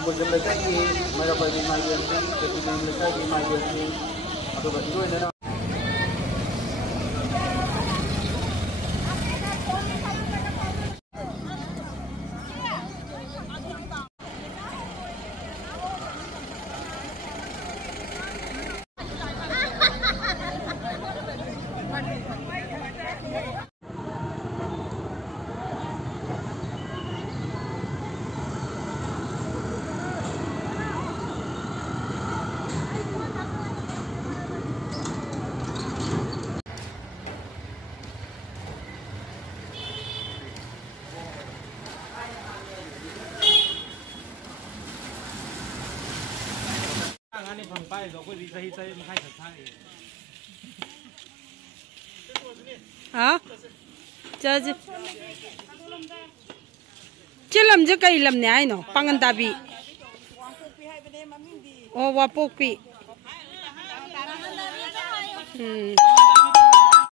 Ambojam lekai mereka bagi majian ni, kemudian lekai majian ni, atau bagi dua ni. Hả? Chờ chứ. Chứ làm chứ cây làm nhái nó, Pangaltabi. Wapokpi.